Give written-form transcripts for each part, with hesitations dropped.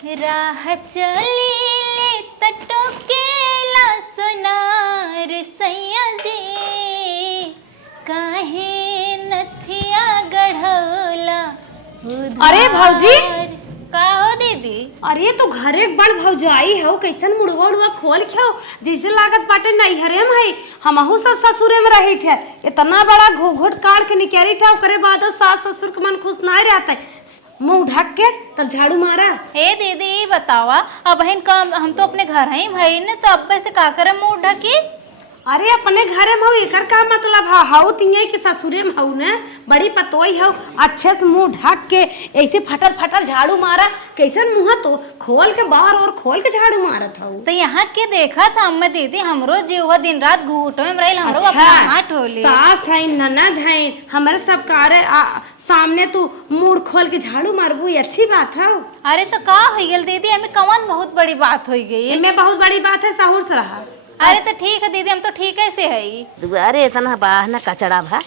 राह चली तटोकेला सोनार सैया जी काहे नथिया गढ़ौला। अरे भौजी का हो दीदी? अरे तो घरे बड़ भौजाई हो कैसन मुड़वा उड़वा खोल खाओ जैसे लागत बाटे नैहरे में है। हमहू सब ससुरे में रही थे इतना बड़ा घूंघट काट के निकली था ओकरे बाद सास ससुर के मन खुश नहीं रहता मुंह ढक के तब झाड़ू मारा। हे दीदी बतावा अब हम तो अपने घर ही भाई ने तो अब से का करे मुंह ढकी? अरे अपने घरे में एकर का मतलब है हाउ तिये के ससुरे में हऊ ने बड़ी पतोई हो अच्छे से मुंह ढक के ऐसे फटर फटर झाड़ू मारा कैसन मुंह तो खोल के बाहर और खोल के झाड़ू मारत हऊ। तो यहाँ के देखा था अम्मा दीदी हमरो जीव दिन रात घूटो में रही हमरो अपना हाथ होली सास है ननद है हमारे सब कार्य सामने तू मुंह खोल के झाड़ू मारबू अच्छी बात है। अरे तो का हो गई दीदी हमें कौन बहुत बड़ी बात हो गई? में बहुत बड़ी बात है साहुर से रहा। अरे तो ठीक है दीदी हम तो ठीक ऐसे है। अरे इतना बाह न कचड़ा भा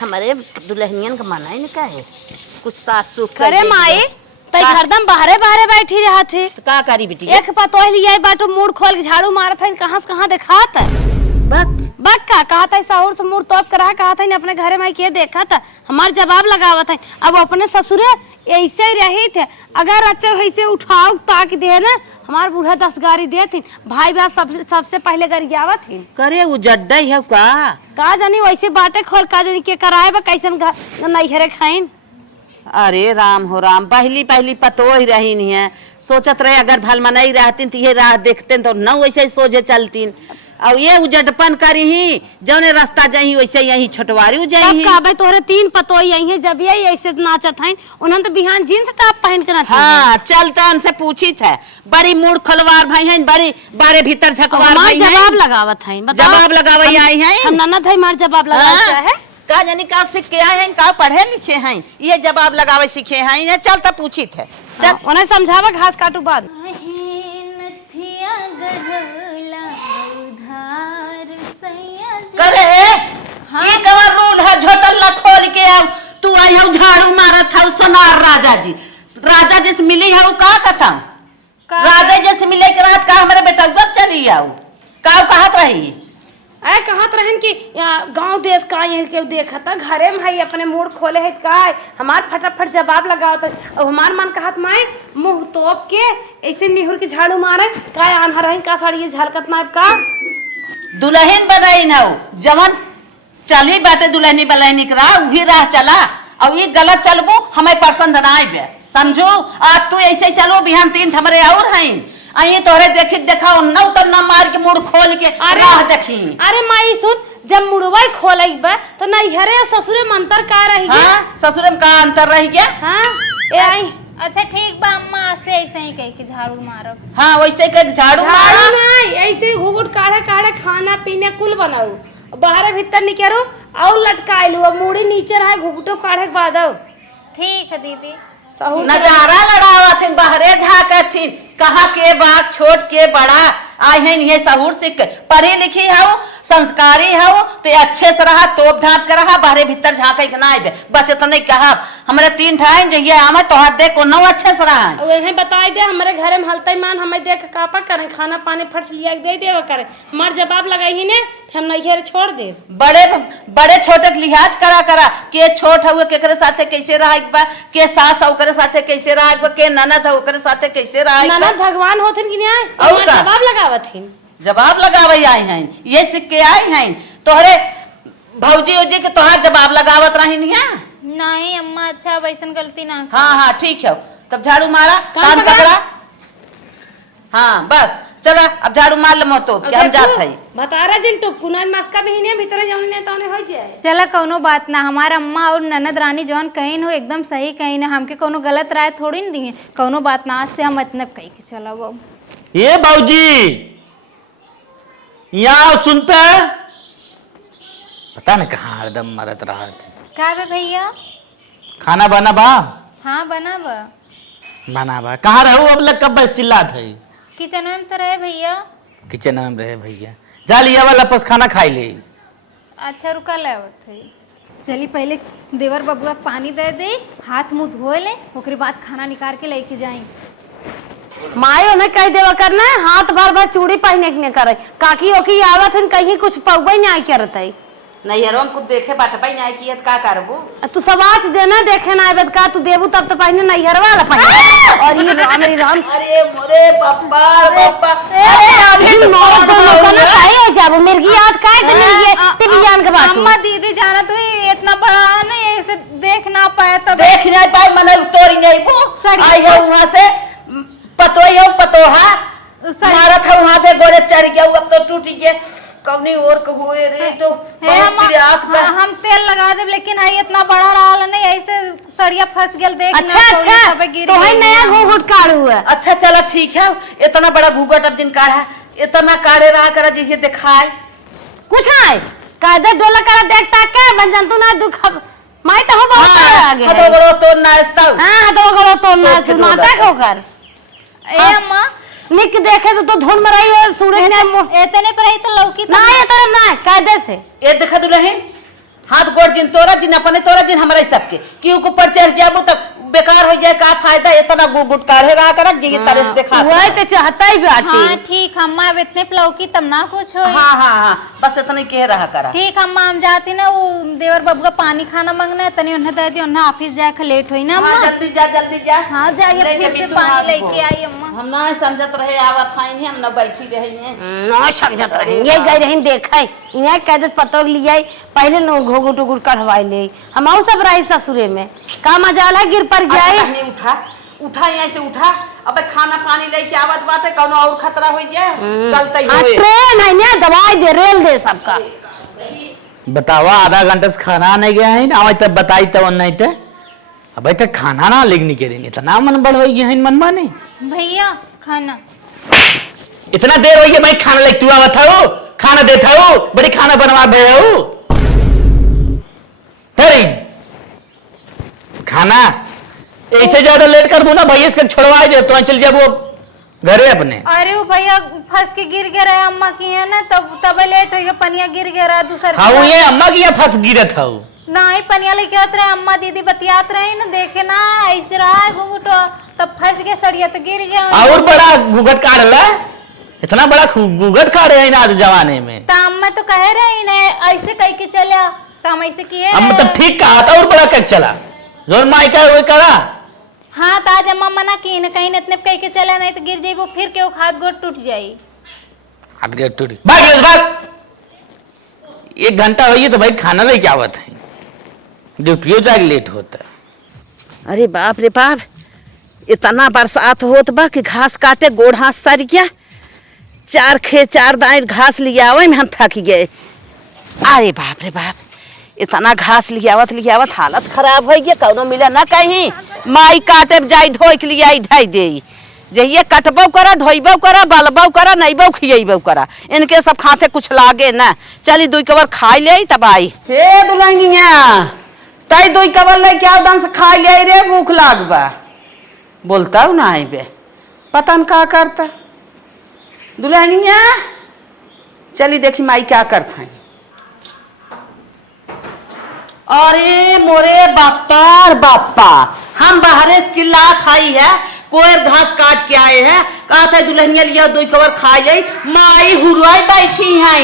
हमारे दुल्हनियन का मना ही नहीं का है कुछ साफ सुख करे माई तई हरदम बाहरे बाहरे बैठी रहा थे तो का करी बेटी एक पतोह लिया बाटो मुंह खोल के झाड़ू मारत है कहां से कहां दिखात है बक का कहा था साहुर से मुंह तोप करा कहा था अपने घरे में के देखा था हमार जवाब लगावत है। अब अपने ससुरे ऐसे ही रही थे अगर अच्छे वैसे उठाओ ताक दे ना हमार बूढ़ा 10 गाड़ी देती भाई बाप सबसे पहले गरियावत थी करे वो जड्डा है का जानी वैसे बाटे खोल का जानी के कराए बा कैसन नैहरे खाइन। अरे राम हो राम पहली पहली पतो ही रही नहीं है सोचत रहे अगर भल मनाई रहती तो ये राह देखते तो न वैसे ही सोचे चलती और ये उजटपन करी ही जौने रास्ता जाही वैसे यही छटवारी उजाई कहबे तोहरे 3 पतो यही है जब ये ऐसे नाचत हैं उन्होंने तो बिहान जींस टॉप पहन के नाचे। हाँ चलता उनसे पूछी थे बड़ी मूड खलवार भाई हैं बड़ी बारे भीतर झकवार भाई हैं जवाब लगावत हैं जवाब लगावई आई हैं हम ननद है मार जवाब लगावत है का जानी का सीख के आए हैं का पढ़े लिखे हैं ये जवाब लगावे सीखे हैं ये चलता पूछी थे चल उन्हें समझावा घास काटू बाद करे ये कवर रूल है झोटल्ला खोल के आओ तू आई हो झाड़ू मारत है सोनार राजा जी से मिली है का कथा राजा जी से मिले के बाद का हमारे बेटा कब चली आओ का कहत रही ऐ कहत रहन कि गांव देश का ये के देखा था घरे में भाई अपने मुंह खोले है का हमार फटाफट जवाब लगाओ तो अब हमार मन कहत माए मुंह तोप के ऐसे निहुर के झाड़ू मारे का आन्हर रही का साड़ी झलकत ना का दुल्हन बनाई ना जवन चली बाटे दुल्हनी बनाई निकरा उही राह चला और ये गलत चलबो हमें पसंद ना आइबे समझो आज तू ऐसे चलो बिहान 3 ठमरे और हैं आई तोरे देखी देखा नौ तो न मार के मुड़ खोल के राह देखी। अरे माई सुन जब मुड़वा खोलई बा तो नैहरे और ससुरे में अंतर का रही हां ससुरे में का अंतर रही क्या? हां ए आई अच्छा ठीक बा अम्मा से ऐसे ही कह के झाड़ू मारो। हाँ वैसे के झाड़ू मारो नहीं ऐसे घुघुट काढ़े काढ़े खाना पीने कुल बनाऊ बाहर भीतर निकरो और लटकाइलू अब मुड़ी नीचे रहे घुघुटो काढ़े के बाद ठीक है दीदी नजारा लड़ावा थी बहरे झाका थी कहा के बात छोट के बड़ा आए हैं ये सहूर सिख पढ़ी लिखी हो संस्कारी हो तो अच्छे से रहा तोप ढाप के रहा बाहरे भीतर झाँका के ना आए बस इतने कहा हमारे 3 ठाइन जइए आमे तो हाथ देख को नौ अच्छे से रहा वही बताई दे हमारे घरे में हलता मान हमें देख कापा करें खाना पानी फट लिया दे देवा करें हमार जवाब लगाई ही ने हम नैहर छोड़ दे बड़े बड़े छोटे के लिहाज करा के छोट हुए केकरे साथे कैसे रहा के सास ओकरे साथे कैसे रहा के ननद है ओकरे साथे कैसे रहा ननद भगवान होथिन कि नहीं और जवाब लगावथिन जवाब लगावे आई हैं ये सीख के आई हैं तोहरे भौजी ओजी के तोहार जवाब लगावत रही नहीं अम्मा अच्छा वैसन गलती ना हाँ ठीक है तब झाड़ू मारा कान पकड़ा हाँ बस चला अब झाड़ू मार ले मोतो कि हम जात है बता रहा जिन टुप कुना मस्का बहिने भीतर जाने तौने हो जाए चला कोनो बात ना हमारा अम्मा और ननद रानी जौन कहीं हो एकदम सही कहीं ना हमके कोनो गलत राय थोड़ी न दिए कोनो बात ना आज से हम मतलब कही के चला वो ये बाबूजी यहाँ सुनता है पता नहीं कहाँ हरदम मरत रहा का बे भैया खाना बना बा हाँ बना बा कहाँ रहू अब लग कब बस चिल्लात है किचन में तो रहे भैया किचन में रहे भैया जा लिया वाला पस खाना खाई ले अच्छा रुका ले चली पहले देवर बबुआ पानी दे दे हाथ मुंह धो ले ओकरे बाद खाना निकाल के लेके जाए माई उन्हें कह देवा करना है, हाथ भर भर चूड़ी पहने के नहीं करे। काकी ओकी आवत है कहीं कुछ पौबे नहीं आई करत है। नहीं यार हम कुछ देखे बात भाई नहीं की का करबू। तू सवाच देना देखे ना आबे का तू देबू तब तो पहने नहीं हरवा ला पहने। और ये राम रे राम, अरे मोरे बाप्पा बाप्पा, अरे अभी मौत तो लोग ना काहे जाबो मेरे की याद काहे तो नहीं है तेरी जान के बात। अम्मा दीदी जाना तो इतना बड़ा है ना, ऐसे देख ना पाए तो देख नहीं पाए मन तोरी नहीं वो आई है वहां से पतोई हो पतोहा मारा था वहां पे गोड़े चढ़ गया, अब तो टूट गया कवनी और कहो रे तो हम तेल लगा दे, लेकिन है इतना बड़ा रहा नहीं, ऐसे सड़िया फंस गेल देख। अच्छा तो है नया घूंघट काढ़ हुआ। अच्छा चला ठीक है, इतना बड़ा घूंघट अब जिन काढ़ा इतना काढ़े रहा करा जैसे दिखाए कुछ है कायदे डोला करा देखता के बंजन तू ना दुख माई तो हो बहुत आगे हदो गरो तो नाचता हां हदो गरो तो नाच माता को कर ए अम्मा निक देखे तो धुन में रही है सूरज ने इतने पर ही तो लौकी ना ये तरफ ना कायदे से ए देखा दु रहे हाथ गोड़ जिन तोरा जिन अपने तोरा जिन हमारे सबके क्यों ऊपर चढ़ जाबो तब बेकार हो जाए का फायदा, इतना गुट काढ़े रहा कर जी तरह से देखा वही तो चाहता ही बाटी। हां ठीक अम्मा, अब इतने लौकी तब ना कुछ हो। हां हां हां बस इतना कह रहा करा। ठीक अम्मा, हम जाती ना वो देवर बाबू का पानी खाना मांगना है, तनी उन्हें दे दी, उन्हें ऑफिस जाए लेट हुई ना अम्मा। जल्दी जा जल्दी जा। हां जाइए फिर से पानी लेके आई अम्मा। हम ना समझत रहे आवत खाई हम ना बैठी रही हैं ना समझत रहे ये गई रही देखै इने कैदे पतो लिया पहले नो घोगुट उगुट कढ़वाई ले हम और सब रही ससुरे में का मजाल है गिर पर जाए। उठा उठा यहाँ से उठा, अबे खाना पानी लेके आवत बात है कौनो और खतरा हो जाए गलती होए। ट्रेन है ना दवाई दे रेल दे सबका बतावा आधा घंटा से खाना नहीं गया है ना तब बताई तब नहीं थे अब तक खाना ना लेगनी के दिन इतना मन बढ़ गया है मन माने भैया खाना इतना देर हो गया भाई खाना लेके तू आवत हो खाना देता हो बड़ी खाना बनवा दे हो खाना ऐसे ज्यादा लेट कर दूं ना भैया इसके छोड़वा दे तो चल जाबो घरे अपने। अरे वो भैया फंस के गिर गया है अम्मा की है ना तब लेट हो गया, पनिया गिर गया रहा दूसरा। हाँ ये अम्मा की फंस गिरत हो ना ही पनिया लेके आते रहे अम्मा दीदी बतियात रही ना देखे ना ऐसे रहा घूंघटो तब फंस गया सड़िया तो गिर गया। और बड़ा घूंघट काढ़ ला इतना बड़ा घूंघट काढ़े है ना आज जमाने में। तो अम्मा तो कह रही ना ऐसे कह के चला तो हम ऐसे किए अम्मा तब ठीक कहा था और बड़ा कह चला जोर माई का वो करा। हाँ तो आज अम्मा मना की न कहीं इतने कह के चला नहीं तो गिर जाये वो फिर के हाथ गोड़ टूट जाये। हाथ गोड़ टूटी भाग 1 घंटा हुई तो भाई खाना लेके आवत है ड्यूटियों जाके लेट होता है। अरे बाप रे बाप इतना बरसात होत बा कि घास काटे गोड़ हाथ सर गया 4 दांत घास लिया हम थक गए। अरे बाप रे बाप इतना घास लियावत हालत खराब हो गया कौनो मिला ना कहीं माई काटे जाई धोई के लिया ढाई दे जहिए कटबो करा धोइबो करा बलबो करा नईबो खियबो करा इनके सब खाते कुछ लागे ना चली 2 कवर खाई ले तब आई। हे दुल्हनिया तई 2 कवर ले क्या दान से खा ले रे भूख लागबा बोलता हूँ ना आई बे पता न का करता दुल्हनिया चली देखी माई क्या करता है। अरे मोरे बाप्पा हम बाहरे से चिल्ला खाई है कोई घास काट के आए हैं कहा था दुल्हनिया लिया 2 कवर खा जाई माई हुरवाई बैठी हैं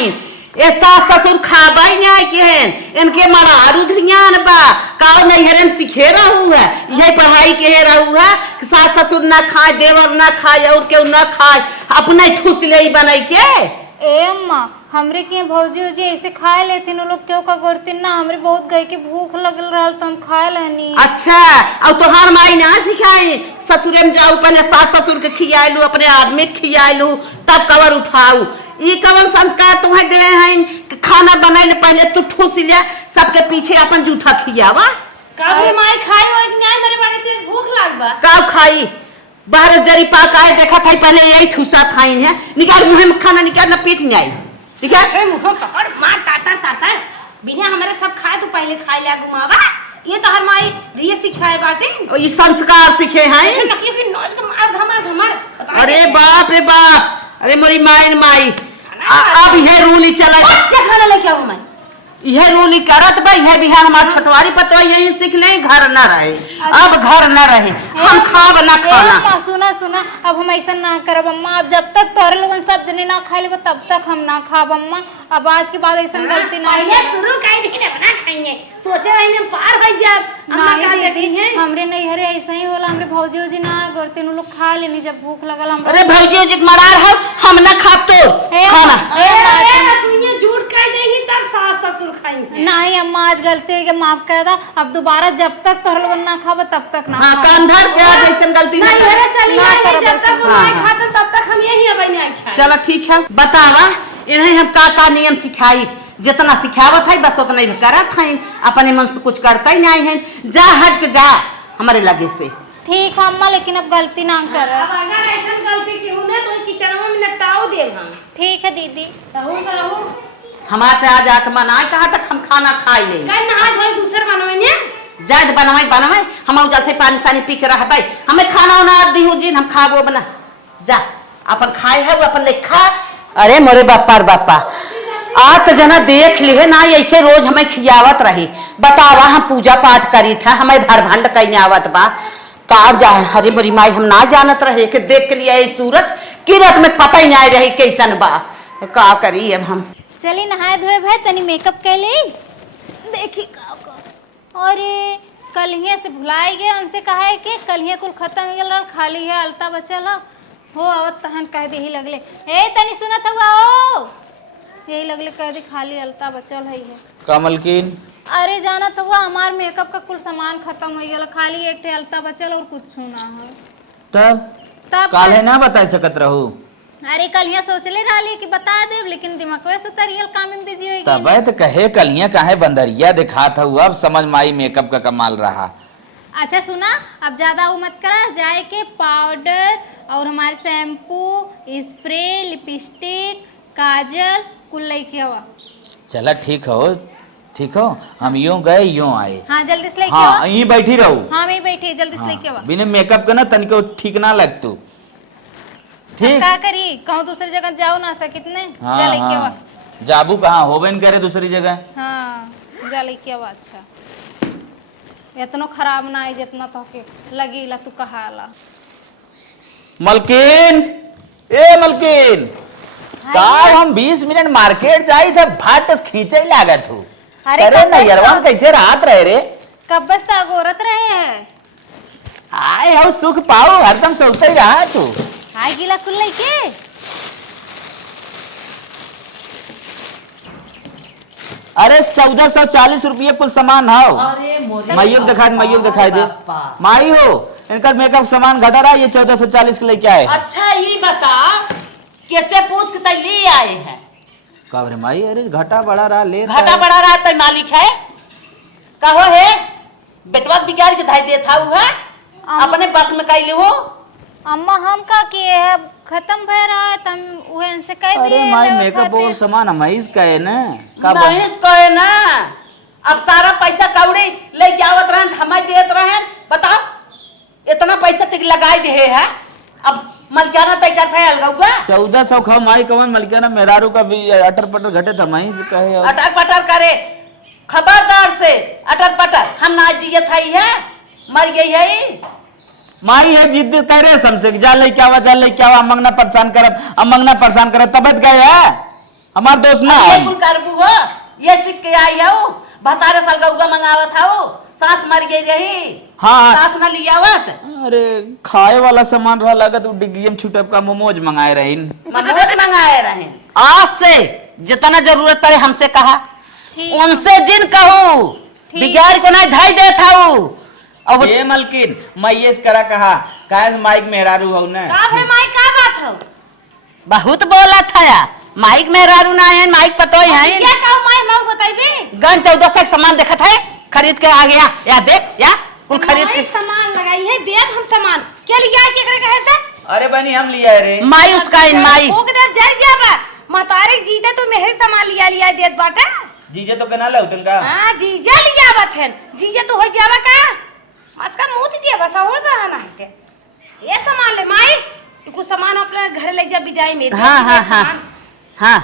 ये सास ससुर खाबाई नहीं के हैं इनके मरारू ध्यान बा काओ नहीं हरन सिखे रहू है यही पढ़ाई के रहू है कि सास ससुर ना खाए देवर ना खाए और केहू ना खाए अपने ठूस ले बनाई के। ए अम्मा हमरे के भौजी उजी ऐसे खाए लेथिन लोग क्यों का गोरतिन ना हमरे बहुत गए के भूख लगल रहल तो हम खाए लेनी। अच्छा अब तोहार माई ना सिखाई ससुरे में जाऊ पहले सास ससुर के खियालू अपने आदमी के खियालू तब कवर उठाऊ ये कवन संस्कार तुम्हें दे हैं खाना बनाए पहले तू ठूस लिया सबके पीछे अपन जूठा खियावा काहे माई खाई और न्याय मेरे बारे ते भूख लागबा का खाई बाहर जरी पाक आए देखा था पहले यही ठूसा खाई है निकाल मुंह में खाना निकाल ना पीट नहीं आई ठीक है मुंह पकड़ मार तातर बिना हमारे सब खाए तो पहले खाई ले घुमावा ये तो हर माई दिए सिखाए बाटे और ये संस्कार सीखे हैं नकी भी नोच के मार धमार। अरे बाप रे बाप अरे मोरी माई अब ये रूली चला क्या खाना लेके आओ माई यह रूली करत बा यह बिहार हमार छोटवारी पतवा यही सीख ले घर न रहे। अब घर न रहे हम खाब ना खाना। अम्मा सुना सुना, अब हम ऐसा ना करब अम्मा। अब जब तक तोहरे लोगन सब जने ना खा लेबो तब तक हम ना खाब अम्मा। अब आज के बाद ऐसा गलती ना पहले शुरू कर दी ना बना खाएंगे, सोचे रही ने पार हो जाए। अम्मा का देखी है हमरे नहीं हरे ऐसा ही होला। हमरे भौजी जी ना करते नु लोग खा लेनी जब भूख लगल हम। अरे भौजी जी मरार है हम ना खाब तो खाना। अरे झूठ कह देगी तब सास ससुर खाएंगे। नहीं अम्मा आज गलती हुई के माफ कर दा। अब दोबारा जब तक तोहरे लोगन ना खाबो तब तक ना। हां कंधर के जैसन गलती ना नहीं अरे चलिए ना जब तक वो नहीं खाता तब तक हम यही अब नहीं खाए। चलो ठीक है बतावा इन्हें हम का नियम सिखाई। जितना सिखावत है बस उतना ही करत है। अपने मन से कुछ करता ही नहीं है। जा हट के जा हमारे लगे से। ठीक है अम्मा लेकिन अब गलती ना कर। अब अगर ऐसा गलती की हुने तो किचन में निपटाओ दे हम। ठीक है दीदी। रहू हमारे आज आत्मा ना कहा तक हम खाना खाई ले। कल नहा धोए दूसर बनवाने जायद बनवाई हम जलते पानी सानी पी के रहबै। हमें खाना ना दी हो जी हम खाबो बना। जा अपन खाए है अपन ले खा। अरे मोरे बापा आत जना देख लिहे ना ऐसे रोज हमें खियावत रही। बतावा हम पूजा पाठ करी था हमें भर भंड कहीं आवत बा कार जा। हरे मोरी माई हम ना जानत रहे कि देख के लिए सूरत किरत में पता ही नहीं रही कैसन बा। का करी अब हम चली नहाए धोए भाई तनी मेकअप कर ले। देखी अरे कल ही से भुलाई गए। उनसे कहा है कि कल ही कुल खत्म हो गया खाली है अलता बचल हो आवत तहन कह दे ही लगले। ए तनी सुनत हुआ ओ यही लगले कह दे खाली अलता बचल है। कमलकीन अरे जानत हुआ हमार मेकअप का कुल सामान खत्म हो गया खाली एक ठे अलता बचल और कुछ ना है। तब काले ना बता सकत रहू। अरे कल यहाँ सोचले रही कि बता दे लेकिन दिमाग से तरियल काम में बिजी हो तब तो कहे कलियां काहे बंदरिया दिखा था अब समझ माई मेकअप का कमाल रहा। अच्छा सुना अब ज्यादा वो मत करा। जाए के पाउडर और हमारे शैम्पू स्प्रे लिपस्टिक काजल कुल लेके आवा। चला ठीक हो हम यूं गए यूं आए। हाँ जल्दी से लेके हाँ आवा। यहीं बैठी रहू। हाँ मैं बैठी जल्दी से लेके आवा। बिना मेकअप का ना तनिको ठीक ना लग तू। ठीक क्या करी कहूँ दूसरी जगह जाओ ना सकित ने हाँ, जा लेके आवा। हाँ। जाबू कहाँ होबेन करे दूसरी जगह। हाँ जा लेके आवा। अच्छा इतना खराब ना आई जितना तो के लगीला तू कहाला। मलकिन ए मलकिन का हम 20 मिनट मार्केट जाई था भाट खींचे लागत हूँ। अरे नैयरवा कैसे रात रहे रे। कब बस गोरत रहे हैं। आए हो सुख पाओ हरदम सोचता ही रहा तू। आए गिला कुल लेके अरे 1440 रुपये कुल सामान हो। माइयों दिखाई दे माई हो इनका मेकअप सामान घटा रहा ये 1440 के लेके आए। अच्छा ये बता कैसे पूछ के ले आए हैं। कब रे माई अरे घटा बढ़ा रहा ले घाटा बढ़ा रहा तो मालिक है कहो है बेटवा बिगाड़ के धाई देता हुआ अपने बस में कह हो। अम्मा हम का किए है खत्म भय रहा है तुम उहे से कह दिए। अरे माई मेकअप और सामान हमारी कहे ना नहीं कहे ना। अब सारा पैसा कौड़ी लेके आवत रहन हमारे देत रहन। बताओ इतना पैसा तक लगाई दे है। अब मलकाना तय करता है अलगौआ 1400 खा माई कवन मलकाना मेहरारू का भी अटर पटर घटे था माई से कहे अटर पटर करे खबरदार से अटर पटर हम ना जियत है मर गई है। माई है जिद कह रहे समसे जा लेके आवा मंगना परेशान करब तबत गए है हमार दोस्त ना ये कुल करबू हो ये सीख के आई हो। 12 साल का उगा मंगावत हो सास मर गई रही। हाँ सास ना लियावत। अरे खाए वाला सामान रहा लागत डिग्गी में छुटप का मोमोज मंगाए रही मोमोज मंगाए रहे। आज से जितना जरूरत पड़े हमसे कहा उनसे जिन कहूँ बिगाड़ को नहीं धाई देता हूँ। अब ये मलकिन मैं ये करा कहा काहे माइक मेहरारू हो ना का भरे माई का बात हो। बहुत बोला था या माइक मेहरारू ना है माइक पतो ही है। क्या कहूं माई माऊ बताइबे। गन 1400 सामान देखत है खरीद के आ गया या देख या कुल खरीद के सामान लगाई है देव हम सामान क्या लिया केकरे कहे से। अरे बनी हम लिया रे माई उसका इन माई भूख दे जर जाबा मतारिक जीते तो मेहर सामान लिया देत बाटा। जीजे तो कना ला उतन का हां जीजे लिया बथन जीजे तो हो जाबा का उसका मुंह दिया बस और रहा ना है ये सामान ले माई कुछ सामान अपने घर ले जा विदाई में। हां हां हां हां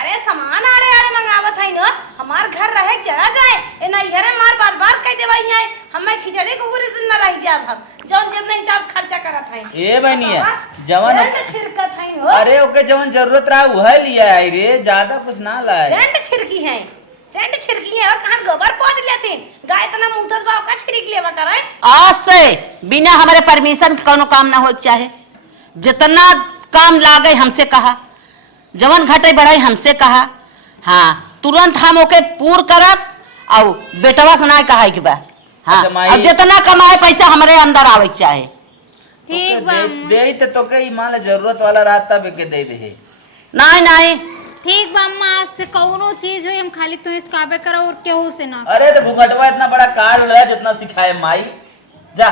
अरे सामान अरे मंगावत है ना हमार घर रहे चला जाए ए ना इहरे मार बार बार कह देवाई है हमें खिचड़ी घुगरी से न रह जाब हम जौन जब नहीं हिसाब से खर्चा करत है ए बहनिया जवन रेंट छिड़कत है हो अरे ओके जवन जरूरत रहा वह लिया है रे, ज्यादा कुछ ना लाए। रेंट छिड़की है सेंट छिड़की है और कहां गोबर पोत लेते गाय तना मुंहत बाव का छिड़क लेवा करे आज से बिना हमारे परमिशन के कोनो काम ना हो चाहे जितना काम लागे हमसे कहा जवन घटे बढ़ाई हमसे कहा। हाँ तुरंत हम ओके पूर करब और बेटवा से ना कहा कि बा हाँ अच्छा, माई। अब जितना कमाए पैसा हमारे अंदर आवे के चाहे। ठीक बा दे तो तोके ही मान ले जरूरत वाला रहा तब के दे दे। नहीं नहीं ठीक बा अम्मा, आज से कौनो चीज हो हम खाली तो इसकाबे करो और केहू से ना। अरे तो घूंघटवा इतना बड़ा कार रहा जितना सिखाए माई। जा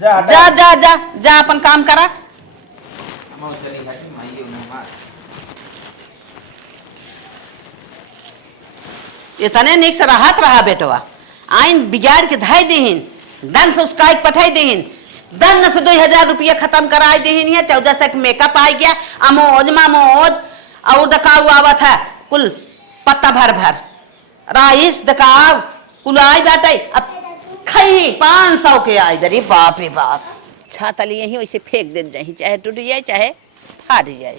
जा हटा। जा जा जा जा अपन काम करा। इतने निक से राहत रहा बेटवा आइन बिगाड़ के धाई देहिन दन से उसका एक पठाई देहिन दन से 2000 रुपया खत्म कराई देहिन है 1400 का मेकअप आ गया अमोज मामोज और दकाऊ आवत है कुल पत्ता भर भर राइस दकाव कुल आई बाटे अब खई 500 के आई दरी बाप रे बाप छातली यही वैसे फेंक दे जाए चाहे टूट जाए चाहे फाट जाए।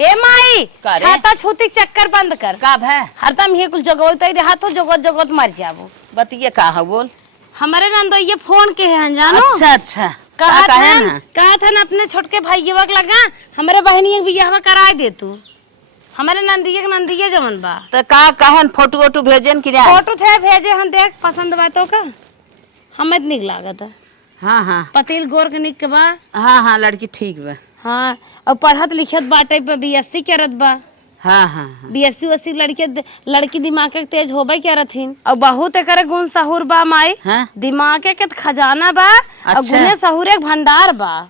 हे माई का रे? छाता छूती चक्कर बंद कर का है हरदम ये कुल जगत ही रहा तो जगत जगत मर जाबो बतिए का है बोल। हमारे नंदो ये फोन के हैं जानो अच्छा अच्छा कहा का है ना कहा था ना अपने छोटके भाईवा के लगा हमारे बहनी भी यहाँ करा दे तू हमारे नंदिये जमन बा तो का कहन फोटो वोटो भेजन कि फोटो थे भेजे हम देख पसंद बा तो का हमें निक लागत है हाँ हाँ पतिल गोर के निक बा हाँ हाँ लड़की ठीक बा हाँ और पढ़त लिखत बाटे पे बीएससी करत बा हाँ हाँ हाँ बीएससी वसी लड़की दिमाग के तेज होबे करथिन और बहुत करे गुण सहूर बा माई हाँ? दिमाग के खजाना बा और अच्छा। गुणे सहूर एक भंडार बा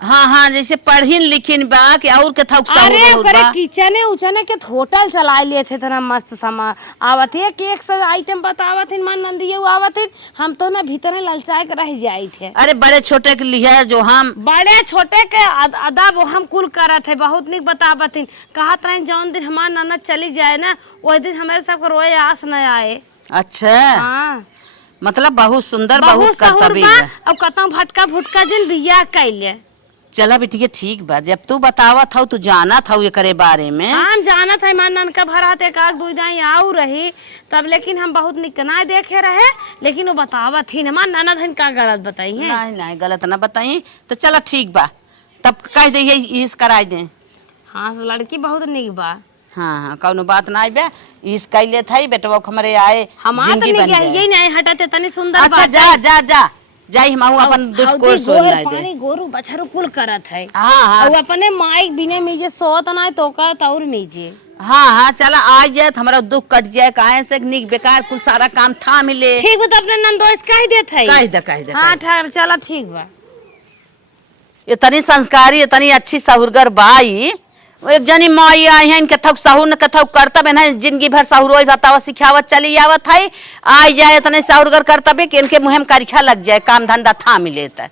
हाँ हाँ जैसे पढ़िन लिखिन बा कि और के थौक अरे सहूर करे बा किचने उचने के होटल चला लिए थे तना मस्त सामान आवत है कि एक से आइटम बतावत है मन नंदिये आवत है हम तो ना भीतर ललचाए के रह जाई थे अरे बड़े छोटे के लिए जो हम बड़े छोटे के अदब हम कुल करत है बहुत निक बतावत है कहत रहे जौन दिन हमार ननद चली जाए ना वही दिन हमारे सबको रोए आस न आए। अच्छा हाँ मतलब बहुत सुंदर बहुत बहुत सहूर कर्तव्य बा है। अब कतौ भटका भुटका जिन बिया कैले चला बेटी ठीक बा जब तू बतावत हौ तू जानत हौ एकरे बारे में हम जानत है मान ननका भरात एक आग दुई दाई आऊ रही तब लेकिन हम बहुत निकना देखे रहे लेकिन वो बतावत ही हमार ननद हन का गलत बताई है नहीं नहीं गलत ना बताई तो चला ठीक बा तब कह दे इस कराई दे। हाँ लड़की बहुत निक बा हाँ हाँ कौनो बात ना बे इस कैले था बेटवा हमारे आए हमार तो जिंदगी बन निक जाए। यही नहीं हटते तनी सुंदर अच्छा बात जा जा जा जाई हम अपन दूध को सोना दे। पानी गोरु बछरू कुल करत है हाँ हाँ और अपने माइक बिने मीजे सोत ना तो का तौर मीजे हाँ हाँ चला आ जाए तो हमारा दुख कट जाए काहे से निक बेकार कुल सारा काम था मिले। ठीक बता अपने नंदोस कह देत है कह दे हाँ ठहर चला ठीक बा इतनी संस्कारी इतनी अच्छी सहुरगर बाई एक जनी माई आई है इनके थक सहूर न कथक करतब है जिंदगी भर सहूर बतावा सिखावत चली आवत है आई जाए इतने सहूरगर करतब कि इनके मुँह में करिखा लग जाए काम धंधा था मिले त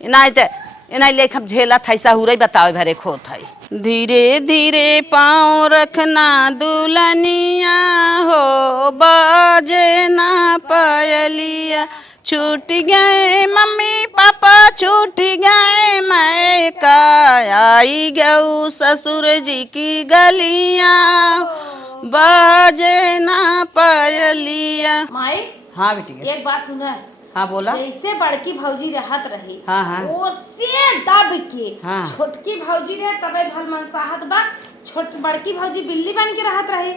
इनाई लेख हम झेला था सहूर बतावे भरे खोत है। धीरे धीरे पाँव रखना दुल्हनिया हो बाजे ना पायलिया छूट गए मम्मी पापा छूट गए मैं का आई गऊ ससुर जी की गलियां बाजे ना पायलिया। माई हाँ बेटी एक बात सुना हाँ बोला जैसे बड़की भौजी रहत रही हाँ हाँ ओसे दब के हाँ। छोटकी भौजी रहे तबे भल मनसाहत बा छोट बड़की भौजी बिल्ली बन के रहत रही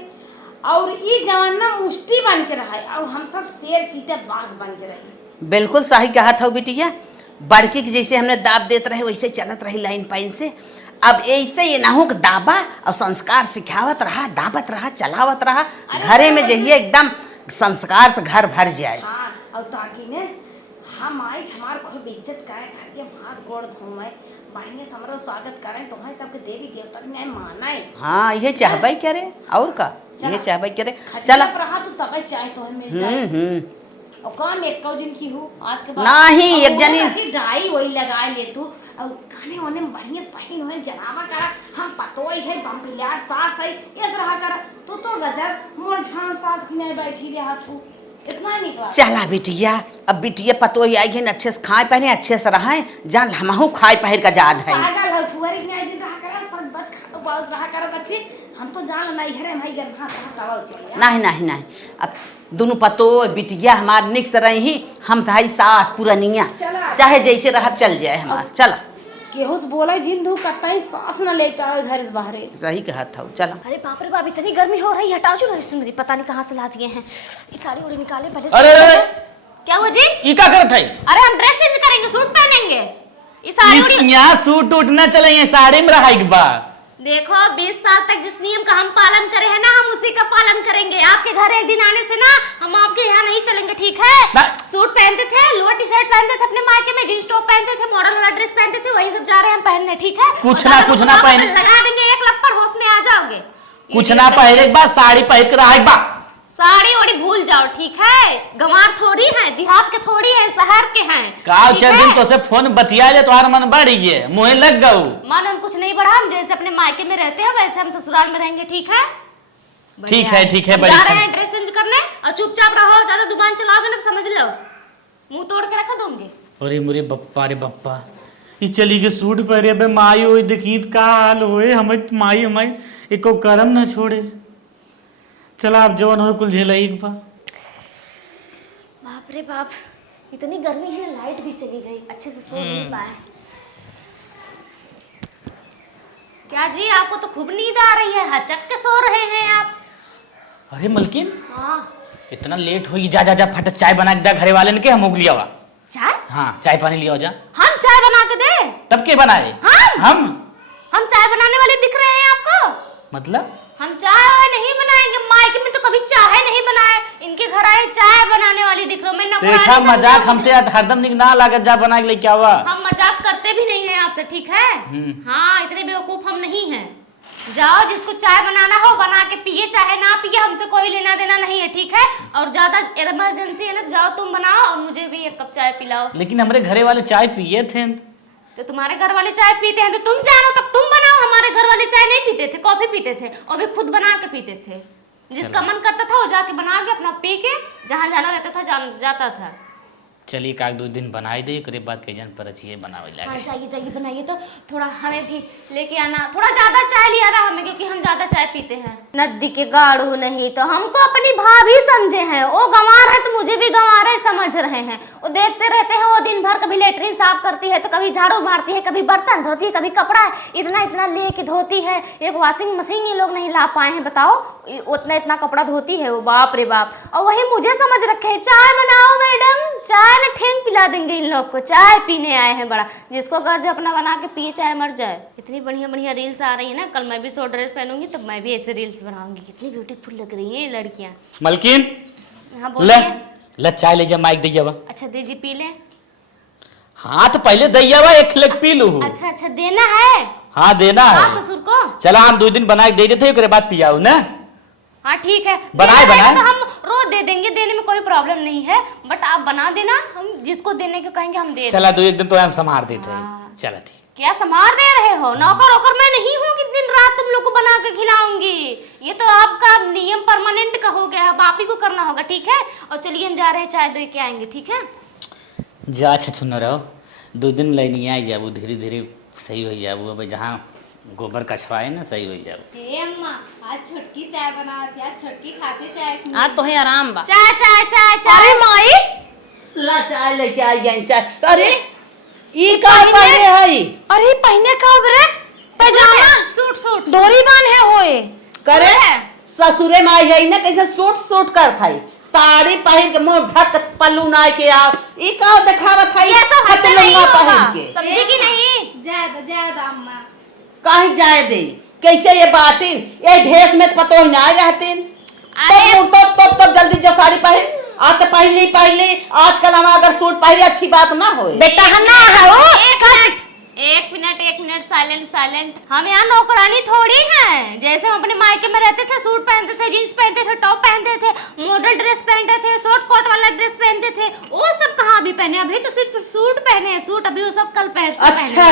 और ई जवाना मुष्टि बन के रहे और हम सब शेर चीते बाघ बन के रही। बिल्कुल सही कहा था बिटिया बड़की के जैसे हमने दाब देते रहे वैसे चलत रही लाइन पाइन से अब ऐसे ये नाहू के दाबा और संस्कार सिखावत रहा दावत रहा चलावत रहा घरे में जहिए एकदम संस्कार से घर भर जाए। हाँ और ताकि ने हम आई हमार खूब इज्जत करे थाके हाथ गोड़ धोए बढ़िया से हमारा स्वागत करें तो है सबके देवी देवता ने मानाए। हाँ ये चाहबे करे और का ये चाहबे करे चला रहा तो तबे चाहे तो मिल जाए और काम एक दिन की हूँ आज के बाद नहीं एक जनी डाई वही लगाए ले तू और गाने वाने में बढ़िया से बहन होए जनावा करा हम पतोई है बम्पिलार सास है इस रहा करा तो गजब मोर झान सास की नहीं बैठी ले हाथ को इतना निकला। चला बिटिया, अब बिटिया पतो ही आई है, अच्छे से खाए पहने अच्छे से रहे, जान हमहू खाए पहर का याद है। पागल हो फुहरी नहीं जी रहा करा सच बच खा बहुत रहा करा बच्चे हम तो जान नहीं है भाई जब हां दवा चले। नहीं नहीं नहीं, अब दोनों पतो बिटिया हमार निक से रही, हम भाई सास पुरानिया चाहे जैसे रहा चल जाए हमार। चला केहू से बोले दिन धू कतई ही सांस न ले पावे घर से बाहर। सही कहा था। चला। अरे बाप रे बाप इतनी गर्मी हो रही है, हटाओ जो मेरी पता नहीं कहां से ला दिए हैं ये साड़ी उड़ी निकाले पहले। अरे क्या हुआ जी? ई का करत है? अरे हम ड्रेस चेंज करेंगे, सूट पहनेंगे, ये साड़ी उड़ी यहाँ सूट उठ न चले, साड़ी में रहा एक बार। देखो 20 साल तक जिस नियम का हम पालन करे हैं ना, हम उसी का पालन करेंगे। आपके घर एक दिन आने से ना हम आपके यहाँ नहीं चलेंगे, ठीक है? सूट पहनते थे, लोअर टी शर्ट पहनते थे अपने मायके में, जींस टॉप पहनते थे, मॉडल वाला ड्रेस पहनते थे, वही सब जा रहे हैं हम पहनने, ठीक है? कुछ ना पहन लगा देंगे एक लपड़, होश में आ जाओगे। कुछ ना पहले एक बार साड़ी पहन कर रहा एक बार। साड़ी ओड़ी भूल जाओ, ठीक है? गंवार थोड़ी है, देहात के थोड़ी है, शहर के हैं। काल चार दिन तो से फोन बतिया ले, तुम्हारा मन बढ़ गया, मुहे लग गऊ। मन हम कुछ नहीं बढ़ा, हम जैसे अपने मायके में रहते हैं वैसे हम ससुराल में रहेंगे, ठीक है? ठीक है ठीक है। जा रहे हैं ड्रेस चेंज करने और चुपचाप रहो, ज्यादा दुकान चलाओगे ना समझ लो मुंह तोड़ के रखा दूंगी। अरे मुरे बप्पा रे बप्पा, ये चली के सूट पहरे बे माई होई, देखीत का हाल होए, हमें माई हमें एको करम न छोड़े। चला आप जवन हो कुल झेला एक बार। बाप रे बाप, इतनी गर्मी है ना, लाइट भी चली गई, अच्छे से सो नहीं पाए। क्या जी आपको तो खूब नींद आ रही है, हचक के सो रहे हैं आप। अरे मलकिन हाँ इतना लेट होई, जा जा जा फट चाय बना के दे घरे वाले ने के, हम उग लिया वा। चाय? हाँ चाय पानी लिया जा। हम चाय बना के दे? तब के बनाए? हम चाय बनाने वाले दिख रहे हैं आपको? मतलब हम चाय नहीं बनाएंगे, मायके में तो कभी चाय नहीं बनाए, इनके घर आए चाय बनाने वाली दिख रहा मैं। देखा मजाक हमसे हरदम ना लागत, जा बना के लेके आवा। हम मजाक करते भी नहीं हैं आपसे, ठीक है? हाँ इतने बेवकूफ हम नहीं हैं। जाओ जिसको चाय बनाना हो बना के पिए, चाहे ना पिए, हमसे कोई लेना देना नहीं है, ठीक है? और ज्यादा इमरजेंसी है ना, जाओ तुम बनाओ और मुझे भी एक कप चाय पिलाओ। लेकिन हमारे घरे वाले चाय पिए थे। तो तुम्हारे घर वाले चाय पीते हैं तो तुम जानो, तब तुम बनाओ। हमारे घर वाले चाय नहीं पीते थे, कॉफी पीते थे और भी खुद बना के पीते थे। जिसका मन करता था वो जाके बना के अपना पी के जहाँ जाना रहता था जाता था। चलिए एक दो दिन बनाई दे, करे बाद के जन पर अच्छी बनावे लागे। हाँ जाइए जाइए बनाइए, तो थोड़ा हमें भी लेके आना, थोड़ा ज्यादा चाय लिया ना हमें, क्योंकि हम ज्यादा चाय पीते हैं। नदी के गाड़ू नहीं तो हमको अपनी भाभी समझे हैं, वो गंवार है तो मुझे भी गंवार समझ रहे हैं। वो देखते रहते हैं, वो दिन भर कभी लेटरिन साफ करती है तो कभी झाड़ू मारती है, कभी बर्तन धोती है, कभी कपड़ा इतना इतना लेके धोती है। एक वॉशिंग मशीन ये लोग नहीं ला पाए हैं, बताओ उतना इतना कपड़ा धोती है वो, बाप रे बाप। और वही मुझे समझ रखे हैं, चाय बनाओ मैडम, चाय में ठेंग पिला देंगे इन लोग को, चाय पीने आए हैं बड़ा। जिसको घर जो अपना बना के पिए चाहे मर जाए। इतनी बढ़िया बढ़िया रील्स आ रही है ना, कल मैं भी शॉर्ट ड्रेस पहनूंगी तब मैं भी ऐसे रील्स बनाऊंगी। कितनी ब्यूटीफुल लग रही है ये लड़कियां। मलकिन हाँ बोलिए। ले चाय ले जा, माइक दे जावा। अच्छा दीजिए पी ले। हाँ तो पहले दैयावा एक लेक पी लू। अच्छा अच्छा देना है? हाँ देना है। हाँ ससुर को। चला हम 2 दिन बना के दे देते, उसके बाद पियाऊ ना। हाँ ठीक है, बनाए तो हम रोज दे देंगे, देने में कोई प्रॉब्लम नहीं है, बट आप बना देना, हम जिसको देने को कहेंगे हम दे। चला 2-1 दिन तो हम संभाल देते हैं। चला ठीक। क्या संभाल दे रहे हो? नौकर होकर मैं नहीं हूँ कि दिन रात तुम लोग को बना के खिलाऊंगी। ये तो आपका नियम परमानेंट का हो गया है, आप ही को करना होगा, ठीक है? और चलिए हम जा रहे हैं, चाय दे के आएंगे, ठीक है? जा अच्छा सुन रहो, 2 दिन लेनी आई जाबू, धीरे धीरे सही हो जाबू। अब जहाँ गोबर कछवाए ना सही हो जाबू। ए अम्मा आज छोटकी चाय बनावत है, आज छोटकी खाते चाय। आज तो है आराम बा। चाय चाय चाय चाय। अरे माई ला चाय लेके आई गई चाय। अरे ई का पहने हई? अरे पहने का बरे पैजामा सूट सूट डोरी बांध है होए करे ससुरे में आई है ना, कैसे सूट कर थाई, साड़ी पहन के मुंह ढक पल्लू ना के आ, ई का दिखावत है? ये तो खतलंगा पहन के समझी कि नहीं? ज्यादा अम्मा कहीं जाए दे, कैसे ये बातिन ये भेष में पतो ना रहतीन। तो जल्दी जो साड़ी पहन आते पहले आजकल हम अगर सूट पहले अच्छी बात ना हो। बेटा हम ना हो एक मिनट साइलेंट साइलेंट। हम यहाँ नौकरानी थोड़ी हैं। जैसे हम अपने मायके में रहते थे, सूट पहनते थे, जीन्स पहनते थे, टॉप पहनते थे, मॉडल ड्रेस पहनते थे, शॉर्ट कोट वाला ड्रेस पहनते थे, वो सब कहाँ अभी पहने? अभी तो सिर्फ सूट पहने हैं। सूट अभी वो सब कल अच्छा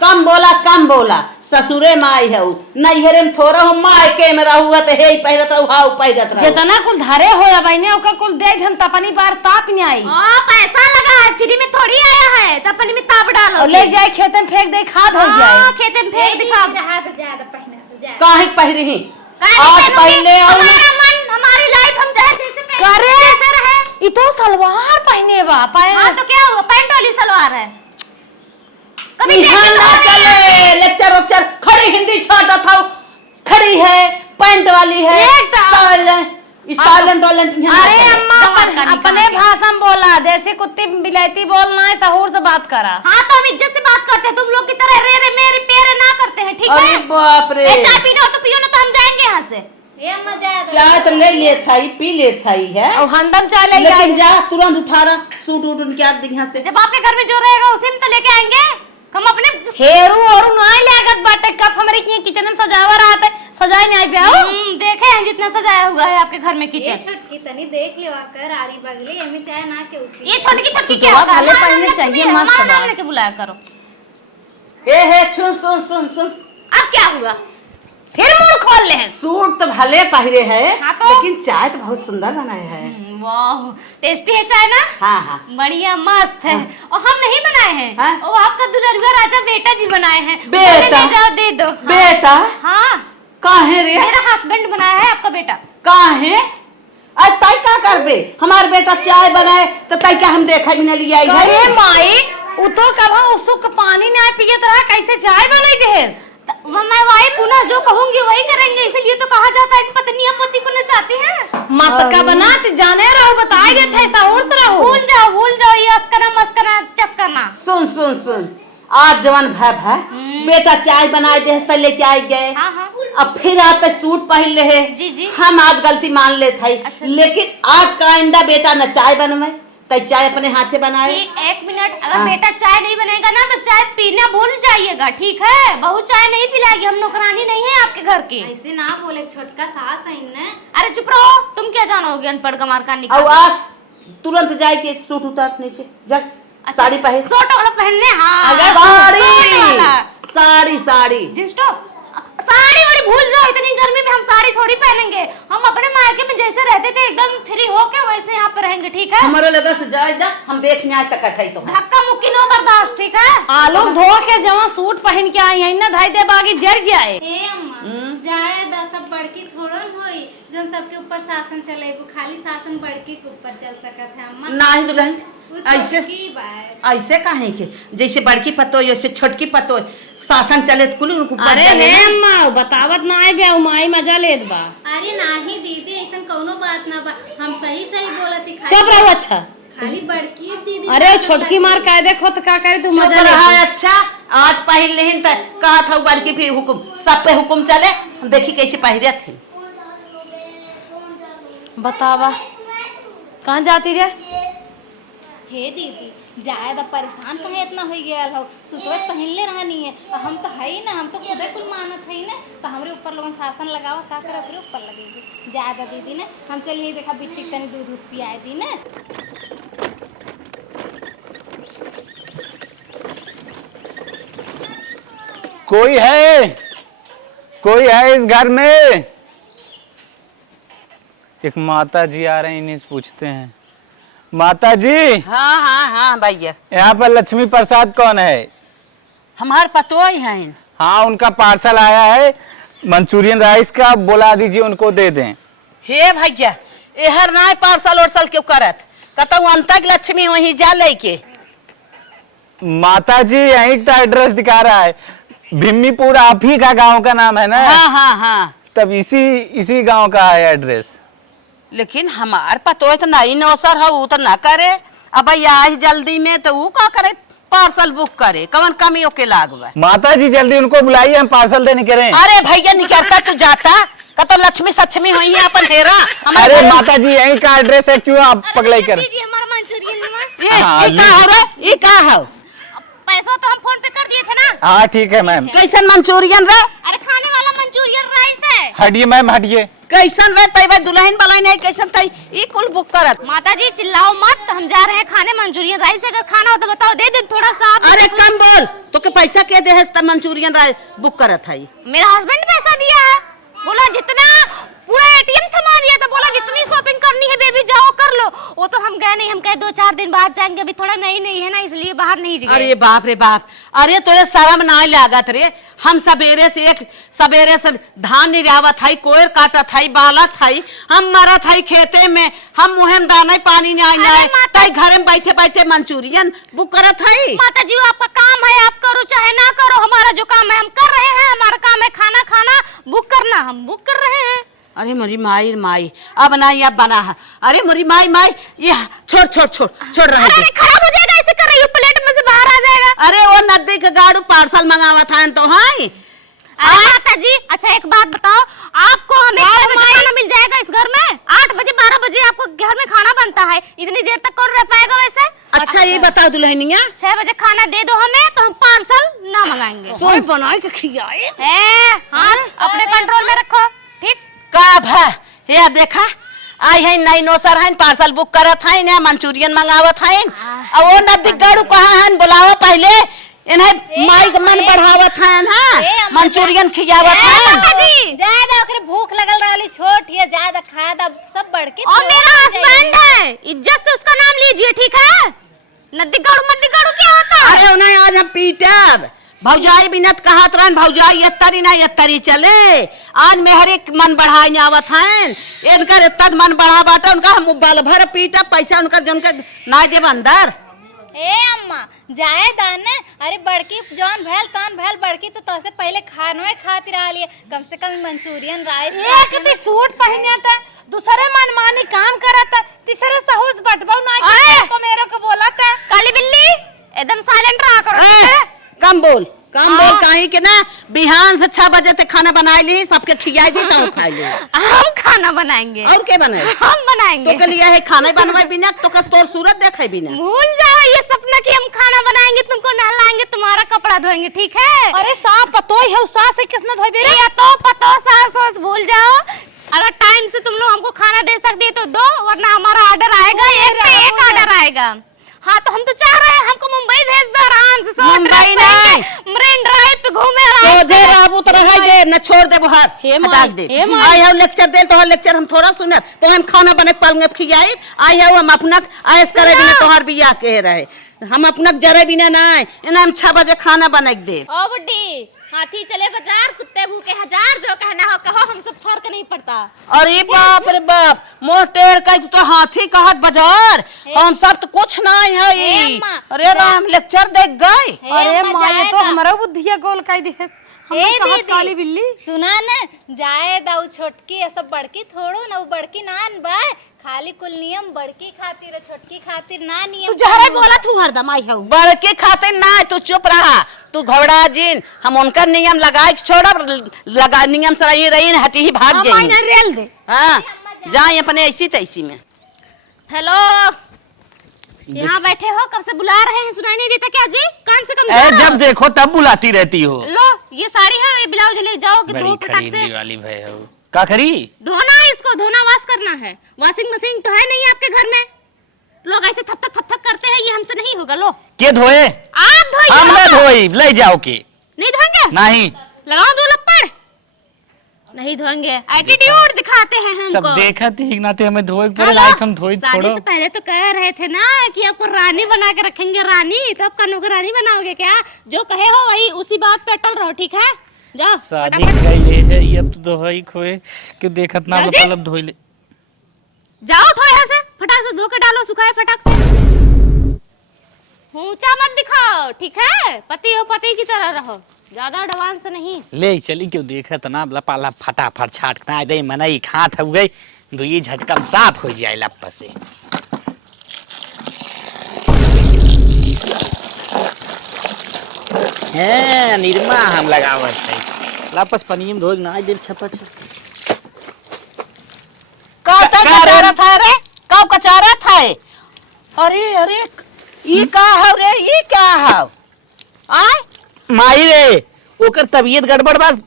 कम बोला ससुरे माई है नैहरे में थोड़ा हो मायके में रहूआ तो हे पहिरत रहू हाउ पहिरत रहू जितना कुल धरे हो या बहने ओकर कुल दे हम तपनी बार ताप नहीं आई। पैसा लगा है, फ्री में थोड़ी आया है, तपनी में ताप डालो और ले जाए खेत में फेंक दे, खाद हो जाए। खेत में फेंक दिखा ज्यादा पहना काहे पहिरही आज पहले हमारा मन हमारी लाइफ हम चाहे जैसे करे जैसे रहे। ये तो सलवार पहने बा पाए। हाँ तो क्या हुआ, पैंट वाली सलवार है। कभी ना चले लेक्चर वेक्चर खड़ी हिंदी छोटा था खड़ी है पैंट वाली है साइलेंट अरे अम्मा अपने भाषा में बोला, जैसे कुत्ती बिलायती बोलना है, सहूर से बात करा। हाँ तो हम इज्जत से बात करते हैं, तुम लोग की तरह रे रे मेरे पेरे ना करते हैं, ठीक है? अरे बाप रे चाय पीना हो तो पियो ना, तो हम जाएंगे यहाँ से। ये मजा है। चाय तो ले लिए था पी ले था है और हंदम चाय ले लेकिन जा तुरंत उठा रहा सूट उठ उनके हाथ यहाँ से। जब आपके घर में जो रहेगा उसी में तो लेके आएंगे हम अपने। हेरू और नाई लागत बाटे कप हमरे की किचन में सजावा रहा था, सजाए नहीं आई पे आओ। देखे हैं जितना सजाया हुआ है आपके घर में किचन। ये छोटकी तनी देख लियो आकर आरी बगली एमे चाहे ना के उठी। ये छोटकी क्या होता है? भले पहनने चाहिए, मस्त हमारा नाम बा। लेके बुलाया करो। हे सुन अब क्या हुआ? फिर मुंह खोल ले। सूट तो भले पहरे है हाँ तो? लेकिन चाय तो बहुत सुंदर बनाया है। वाह टेस्टी है चाय ना? हाँ बढ़िया मस्त है। और हम नहीं बनाए हैं, हाँ? वो आपका दुल्हनिया राजा बेटा जी बनाए हैं। बेटा? ले जाओ दे दो। हाँ। बेटा हाँ काहे रे मेरा हस्बैंड बनाया है आपका बेटा। काहे आज ताई का करबे हमार बेटा चाय बनाए तो ताई का हम देखा भी न लिया अरे माई उ तो कब उसको पानी नहीं पियत रहा, कैसे चाय बनाई देस? मैं वही पुनः जो कहूंगी वही करेंगे, इसलिए तो कहा जाता है कि पत्नियां पति को नचाती हैं। मसका बनाते जाने रहो, बताई देते ऐसा उर्स रहो। भूल जाओ ये अस्करा मस्करा चस्कना। सुन आज जवान भाई बेटा चाय बनाए दे तो लेके आई गए। हाँ हाँ अब फिर आते सूट पहन ले है। जी। हम आज गलती मान ले थे। अच्छा। लेकिन आज का आइंदा बेटा न चाय बनवाए तो चाय अपने हाथे बनाए। एक मिनट, अगर बेटा चाय नहीं बनेगा ना तो चाय पीना भूल जाइएगा, ठीक है? बहू चाय नहीं पिलाएगी, हम नौकरानी नहीं है आपके घर की। ऐसे ना बोले, छोटका सास है ना। अरे चुप रहो, तुम क्या जानोगे अनपढ़ गमार का निकाल। और आज तुरंत जाए के सूट उतार नीचे जा। साड़ी पहन सूट वाला पहनने। हाँ अगर सूट वाला। साड़ी जिस टॉप साड़ी वाड़ी भूल जाओ, इतनी गर्मी में हम साड़ी थोड़ी पहनेंगे। हम अपने मायके में जैसे रहते थे एकदम फ्री होके वैसे यहाँ पे रहेंगे, ठीक है? हमारे लगा से जायदा हम देख नहीं आ सकत है तो धक्का मुक्की नो बर्दाश्त, ठीक है? आलोक धो के जमा सूट पहन के आई है ना, धाई दे बागी जर जाए। ए अम्मा जाए द सब बड़की थोड़न होई जो सबके ऊपर शासन चलेगो, खाली शासन बड़की के ऊपर चल सकत है अम्मा। नहीं दुल्हन ऐसे ऐसे काहे के जैसे बड़की पतो वैसे छोटकी पतो शासन चले कुल अरे ने अम्मा बतावत ना आई बे माई मजा लेत बा। अरे नाही दीदी ऐसन कौनो बात ना बा, हम सही बोलत ही। चुप रहो। अच्छा खाली बड़की दीदी। अरे छोटकी मार का देखो तो का करे तू मजा ले। अच्छा आज पहन लेहिन त कहा था बड़की भी हुकुम सब पे हुकुम चले देखी कैसे पहरे थे। बतावा कहाँ जाती रे? हे दीदी ज्यादा परेशान काहे इतना हो गया हो, सुतवत पहनले रहनी है। और हम तो है ही ना, हम तो खुदे कुल मानत है ना, तो हमरे ऊपर लोगन शासन लगावा का कर अपने ऊपर लगेगी। ज्यादा दीदी ने हम चल नहीं देखा बिट्टी तनी दूध पियाए दी ने। कोई है इस घर में? एक माता जी आ रहे हैं, इन्हीं से पूछते हैं। माता जी। हाँ भैया यहाँ पर लक्ष्मी प्रसाद कौन है? हमारे पतो ही है। हाँ उनका पार्सल आया है मंचूरियन राइस का, बुला दीजिए उनको दे दें। हे भैया एहर ना पार्सल उर्सल क्यों करत कतौ अंतक लक्ष्मी वहीं जा लेके। माता जी यहीं का एड्रेस दिखा रहा है, भिम्मीपुर आप ही का गांव का नाम है ना? हाँ तब इसी गांव का है एड्रेस। लेकिन हमार पतो तो नहीं नौसर है वो तो ना करे। अब आई जल्दी में तो वो का करे पार्सल बुक करे कौन कमी के लागवा। माता जी जल्दी उनको बुलाइए, हम पार्सल देने के रहे। अरे भैया निकलता तू जाता कतो लक्ष्मी सक्षमी हुई है अपन हेरा। अरे माता जी यहीं का एड्रेस है, क्यों आप पगलाई कर? हमारा मंचूरियन ये का हो रे? ये का हो? पैसा तो हम फोन पे कर दिए थे ना। हाँ ठीक है मैम। कैसन मंचूरियन रे? अरे खाने वाला मंचूरियन राइस है। हटिए मैम हटिए। कैसन रे तई दुल्हन वाला नहीं कैसन तई ई कुल बुक करत? माता जी चिल्लाओ मत, हम जा रहे हैं खाने मंचूरियन राइस। अगर खाना हो तो बताओ, दे दे थोड़ा सा। अरे कम बोल, तो के पैसा के दे है तब मंचूरियन राइस बुक करत है? मेरा हस्बैंड पैसा दिया है, बोला जितना पूरा एटीएम थमा दिया था, बोला जितनी शॉपिंग करनी है बेबी जाओ कर लो। वो तो हम गए नहीं, हम कहे 2-4 दिन बाद जाएंगे, अभी थोड़ा नई है ना इसलिए बाहर नहीं गए। अरे बाप रे बाप, अरे तोरे शर्म ना लागत रे। हम सवेरे से धान निरावत है, कोयर काटत है, बालत है, हम मरत है खेते में, हम मुँह में दाना पानी नहीं आए, तई घर में बैठे बैठे मंचूरियन बुक करत है। माता जी वो आपका काम है, आप करो चाहे ना करो, हमारा जो काम है हम कर रहे हैं। हमारा काम है खाना खाना, बुक करना, हम बुक कर रहे हैं। अरे मोरी माई अब नहीं अब बना है। अरे मोरी माई ये छोड़ रहे अरे खराब हो जाएगा, ऐसे कर रही हो प्लेट में से बाहर आ जाएगा। अरे वो नदी के गाड़ू पार्सल मंगावा था तो हाय। अरे माता जी अच्छा एक बात बताओ, आपको हमेशा खाना मिल जाएगा इस घर में? 8 बजे 12 बजे आपको घर में खाना बनता है, इतनी देर तक कौन रह पाएगा वैसे? अच्छा ये बताओ दुल्हनिया, 6 बजे खाना दे दो हमें तो हम पार्सल ना मंगाएंगे। सोई बनाए के खियाए। हाँ अपने कंट्रोल में रखो ठीक। कब है ये देखा आई है नई नौसर है पार्सल बुक करत है ना मंचूरियन मंगावत है। और वो नदी गाड़ू कहाँ है बुलावा पहले, इन्हें माई का मन बढ़ावत है ना, मंचूरियन खियावत है। ज्यादा ओकरे भूख लगल रहली, छोट ये ज्यादा खाया दा सब बढ़ के। और मेरा हस्बैंड है, इज्जत से उसका नाम लीजिए ठीक है। नदी गाड़ू क्या होता है? अरे उन्हें आज हम पीटब भौजाई बिनत कहत रहन, भौजाई यत्तरी ना यत्तरी चले। आज मेहरे मन बढ़ाई आवत हैं, इनकर इतना मन बढ़ा बाटा उनका हम बल भर पीटब, पैसा उनका जिनका ना देव अंदर। ए अम्मा जाए दान, अरे बड़की जौन भैल तौन भैल, बड़की तो तोसे पहले खानवे खातिर आ लिए, कम से कम मंचूरियन राइस। एक कितनी सूट पहने था, दूसरे मनमानी काम करता, तीसरे सहूस बटवाओ ना को मेरे को बोला था। काली बिल्ली एकदम साइलेंट रहा करो। कम बोल कहीं के ना बिहान से 6 बजे तक खाना बना ली, सबके खियाई दी तो खा ली। हम खाना बनाएंगे। और क्या बनाए? हम बनाएंगे। तो के लिए है खाना बनवाए बिना तो का तोर सूरत देखे बिना। भूल जाओ ये सपना कि हम खाना बनाएंगे, तुमको नहलाएंगे, तुम्हारा कपड़ा धोएंगे ठीक है। अरे सास पतोई है, सास से किसने धोई बेरे? या तो पतो सास भूल जाओ। अगर टाइम से तुम लोग हमको खाना दे सकती है तो दो, वरना हमारा ऑर्डर आएगा, एक पे एक ऑर्डर आएगा। हाँ तो हम तो चाह रहे हैं हमको मुंबई भेज दो आराम से, मुंबई नहीं मरीन ड्राइव पे घूमे सोझे राबू तो रह दे न छोड़ दे बाहर हटा दे। आई है लेक्चर दे तो लेक्चर हम थोड़ा सुने तो हम खाना बने पलंग खियाई। आई है हम अपना आयस करे बिना तोहर बियाह के रहे, हम अपना जरे बिना ना इन्हें हम 6 बजे खाना बना दे। ओ बुड्ढी हाथी चले बाजार, कुत्ते भूखे हजार, जो कहना हो कहो, हमसे फर्क नहीं पड़ता। अरे बाप रे बाप, मोर टेर का तो हाथी कहत बाजार, हम सब तो कुछ नहीं है। अरे राम लेक्चर देख गए। अरे माँ ये तो हमारा बुद्धिया गोल काई दे। काली बिल्ली सुना न जाए दाऊ छोटकी ये सब बड़की थोड़ो ना, बड़की नान बा खाली कुल नियम बड़की खातिर छोटकी खातिर ना नियम। तू जहरा बोला तू हरदम आई हो बड़के खातिर ना, तू चुप रहा, तू घबरा जिन, हम उनका नियम लगाए छोड़ब, लगा नियम सराई रही हटी ही भाग जाएंगे। रेल दे। हाँ जाए अपने ऐसी तैसी में। हेलो यहाँ बैठे हो, कब से बुला रहे हैं, सुनाई नहीं देता क्या जी? कान से कम जब देखो तब बुलाती रहती हो। लो ये साड़ी है, ये ब्लाउज ले जाओगे दो फटाक से। वाली भाई हो का खरी धोना है इसको, धोना वाश करना है। वॉशिंग मशीन तो है नहीं आपके घर में, लोग ऐसे थप थप करते हैं, ये हमसे नहीं होगा। लो के धोए? आप धोइए। हम ना धोई, ले जाओ के। नहीं धोएंगे? नहीं लगाओ 2 लपड़। नहीं धोएंगे, एटीट्यूड दिखाते हैं हमको। सब देखा थी नाते हमें धोए पड़े, लाइक हम धोई शादी छोड़ो। से पहले तो कह रहे थे ना कि आपको रानी बना के रखेंगे, रानी तो आपका नौकरानी बनाओगे क्या? जो कहे हो वही उसी बात पे अटल रहो ठीक है। जाओ शादी का ये है, ये अब तो धोई खोए क्यों देखत ना मतलब धोई ले। जाओ उठो यहाँ से, फटाक से धो के डालो, सुखाए फटाक से। ऊंचा मत दिखाओ ठीक है, पति हो पति की तरह रहो, ज्यादा एडवांस नहीं। ले चली क्यों देखत ना लपाला फटाफट छाटना दे मनई खात हो गई, दुई झटका साफ हो जाए लप्पा से। है निरमा हम लगावत है लापस पनीम धोग ना दिल छपा छ कचारा था रे, कब कचारा था? अरे अरे ये का हो रे, ये क्या हो? आय माई रे ओकर तबीयत गड़बड़ बस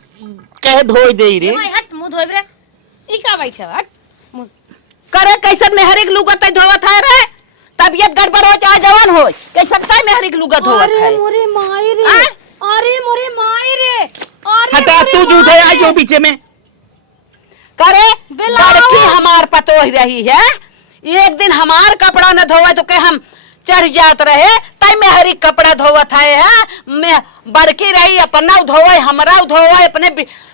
कहे धोई दे रे। माई हट मुंह धोइब रे। ई का बैठे हट मुंह। करे कैसन मेहरिक लुगत धोवत है रे? तबीयत गड़बड़ हो चाहे जवान हो, कैसन तय मेहरिक लुगत धोवत है? अरे मोरे माई रे। आय? अरे मोरे माई रे। अरे हटा मोरे तू माई झूठे आई हो पीछे में। करे बेलाओ। लड़की हमार पतोह रही है, एक दिन हमार कपड़ा न धोवे तो के हम चढ़ जात रहे, तय मेहरी कपड़ा धोवत है। मैं बड़की रही अपना धोवे, हमरा धोवे, अपने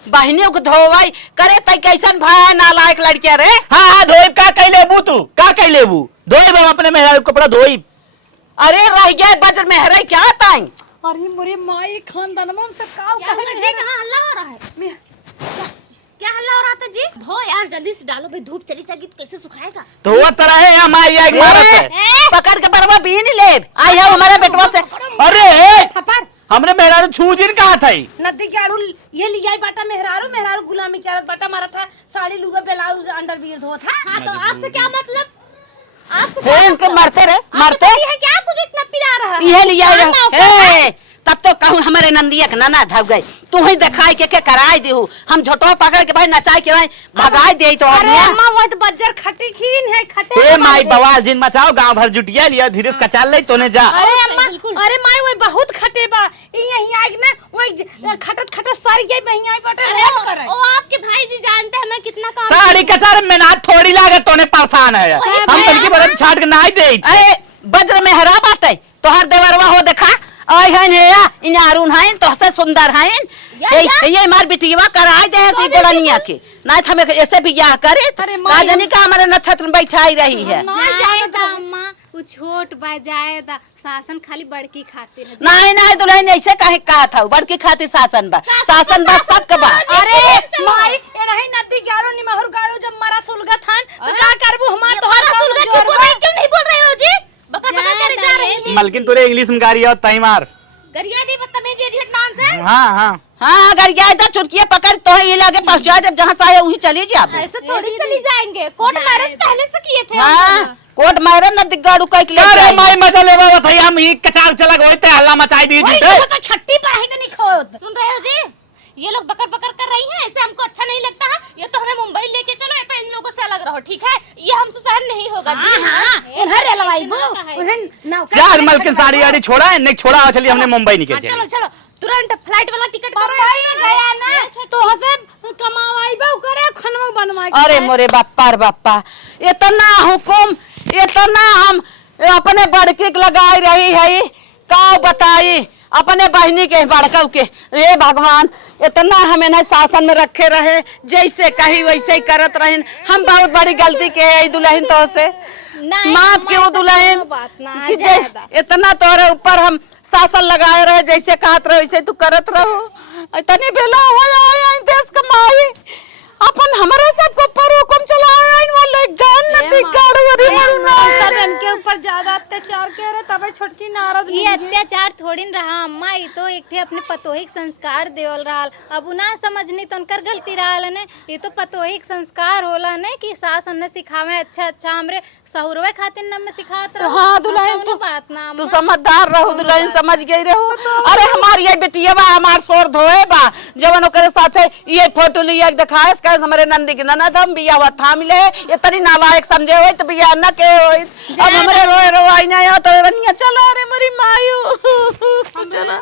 बहनियों को धोवे। करे तय कैसन भाई नालायक लड़किया रे। हाँ हाँ धोई का कह लेबू तू का कह लेबू धोई हम अपने मेहरा कपड़ा धोई। अरे रह गया बजर मेहरे क्या ताई? अरे मोरे माई खानदान में सब का क्या हुआ जी? कहाँ हल्ला हो रहा है? क्या हल्ला हो रहा था जी? धो यार जल्दी से डालो भाई, धूप चली जाएगी तो कैसे सुखाएगा? तो वो तरह है हमारी एक मारत है। पकड़ के बरवा बीन ले आई है हमारे बेटवा से। अरे थप्पड़ हमने मेहरा छू जिन कहा था ही। नदी के आड़ू ये लिया बाटा मेहरारू मेहरारू गुलामी की औरत बाटा मारा था, साड़ी लुगा ब्लाउज अंडरवियर धो था। हाँ तो आपसे क्या मतलब? आपको हे इनके मरते रे मरते है क्या? आपको जो इतना पिला रहा है? ये लिया जानना होगा। हे तब तो कहूँ हमारे नंदिया के नना धव गए, तू ही दिखाई के कराई देहू, हम झोटो पकड़ के भाई नचाई के भाई भगाई दे तो अरे अम्मा वो तो बज्जर खटी खीन है खटे। ए माई बवाल जिन मचाओ गांव भर जुटिया लिया धीरे से कचाल ले तोने जा। अरे अम्मा बिल्कुल। अरे माई वो बहुत खटे बा यहीं आग ना वो खटत खटत सारी गई बहिया आई बाटे रेस करे। ओ आपके भाई जी जानते हैं मैं कितना काम साड़ी कचार में ना थोड़ी लागत तोने परेशान है हम तनकी बरन छाट के नाई दे। अरे बज्र में हरा बाटे तोहर देवरवा हो देखा आई है नेया इन अरुण है तो से सुंदर है ये मार बिटिया कराई दे सी गोड़निया के ना हमें ऐसे भी या करे राजनी का हमारे नक्षत्र में बैठाई रही है। जायदा अम्मा वो छोट बा जायदा शासन खाली बड़की खातिर है। नहीं नहीं दुल्हन ऐसे काहे कहा था बड़की खातिर शासन बा सबके बा। अरे माई ये नहीं नदी गाड़ो निमहर गाड़ो जब मारा सुलगा थान तो का करबू हमार तोहरा सुलगा क्यों नहीं बोल रहे हो जी? बकर बकर करे जा रहे हैं। मलकिन तुरे इंग्लिश में गाड़ी और तई मार। गरिया दी बदतमीज इडियट नॉनसेंस। हाँ हाँ हाँ अगर गया इधर चुटकिया पकड़ तो ये लगे पहुंचा जब जहाँ से आए वहीं चली जा। ऐसे थोड़ी चली जाएंगे, कोर्ट मैरिज पहले से किए थे हम हाँ दोनों। कोर्ट मारे न दिगाड़ू कह के ले अरे जाए। माई मजा ले बाबा भैया हम ही कचार चला गए थे हल्ला मचाई दी ओए जीते। तो छट्टी पर है नहीं खोद। सुन रहे हो जी? ये लोग बकर बकर कर रही हैं, ऐसे हमको अच्छा नहीं लगता है। ये तो हमें मुंबई लेके चलो, ये तो इन लोगों से अलग रहो, ठीक है? ये हमसे सहन नहीं होगा। उन्हें रेलवाई वो उन्हें नाव का चार मलकिन साड़ी आड़ी छोड़ा है नहीं छोड़ा चलिए हमने मुंबई निकल चलो चले। चलो तुरंत फ्लाइट वाला टिकट करो। मुंबई में गया ना तो हसे कमावाई बा करे खनवा बनवाई। अरे मोरे बाप्पा रे बाप्पा इतना हुकुम इतना हम अपने बड़के के लगाई रही है का बताई अपने बहनी के बड़का के। हे भगवान इतना हमें न शासन में रखे रहे, जैसे कही वैसे ही करत रहे। हम बहुत बड़ी गलती के है दुल्हन तो से माफ क्यों दुल्हन कि इतना तोरे ऊपर हम शासन लगाए रहे, जैसे कहत रहे वैसे तू करत रहो। इतनी बेला हो आए देश कमाई अपन हमारे सबको पर हुकुम चलाया इन वाले गान न दिगाड़ू रे मरुना सरन के ऊपर ज्यादा अत्याचार के रे तबे छोटकी नारद ये अत्याचार थोड़ी न रहा अम्मा, ये तो एक ठे अपने पतोहिक संस्कार देवल रहल। अब ना समझनी तो उनकर गलती रहल ने। ये तो पतोहिक संस्कार होला ने कि सास हमने सिखावे अच्छा अच्छा हमरे सहुरवे खातिर न में सिखात रहो। हाँ दुल्हन तो बात ना तू समझदार रहो दुल्हन समझ गई रहो। अरे हमारी ये बिटिया बा हमार सोर धोए बा जवन ओकरे साथे ये फोटो लिया दिखाए कैसे हमारे नंदी के ननद हम बिया हुआ था मिले ये तरी नालायक समझे होई तो बिया न के होई। अब हमरे रोए रोई ना तो रनिया चला रे मेरी मायू चला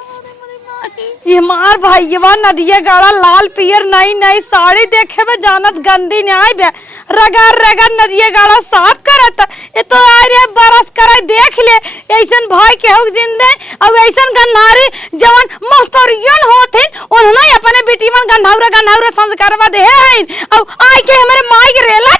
ये मार भाई ये वाला नदिया गाड़ा लाल पियर नई नई साड़ी देखे में जानत गंदी ने आई बे रगड़ रगड़ नदिया गाड़ा साफ करत ये तो आ रे बरस करे देख ले ऐसन भाई के हो जिंदे अब ऐसन गन्नारी जवन मोहतरियन होथिन उन्होंने अपने बेटी मन गन्नाउरा संस्कारवा दे है अब आई के हमरे माई के रेला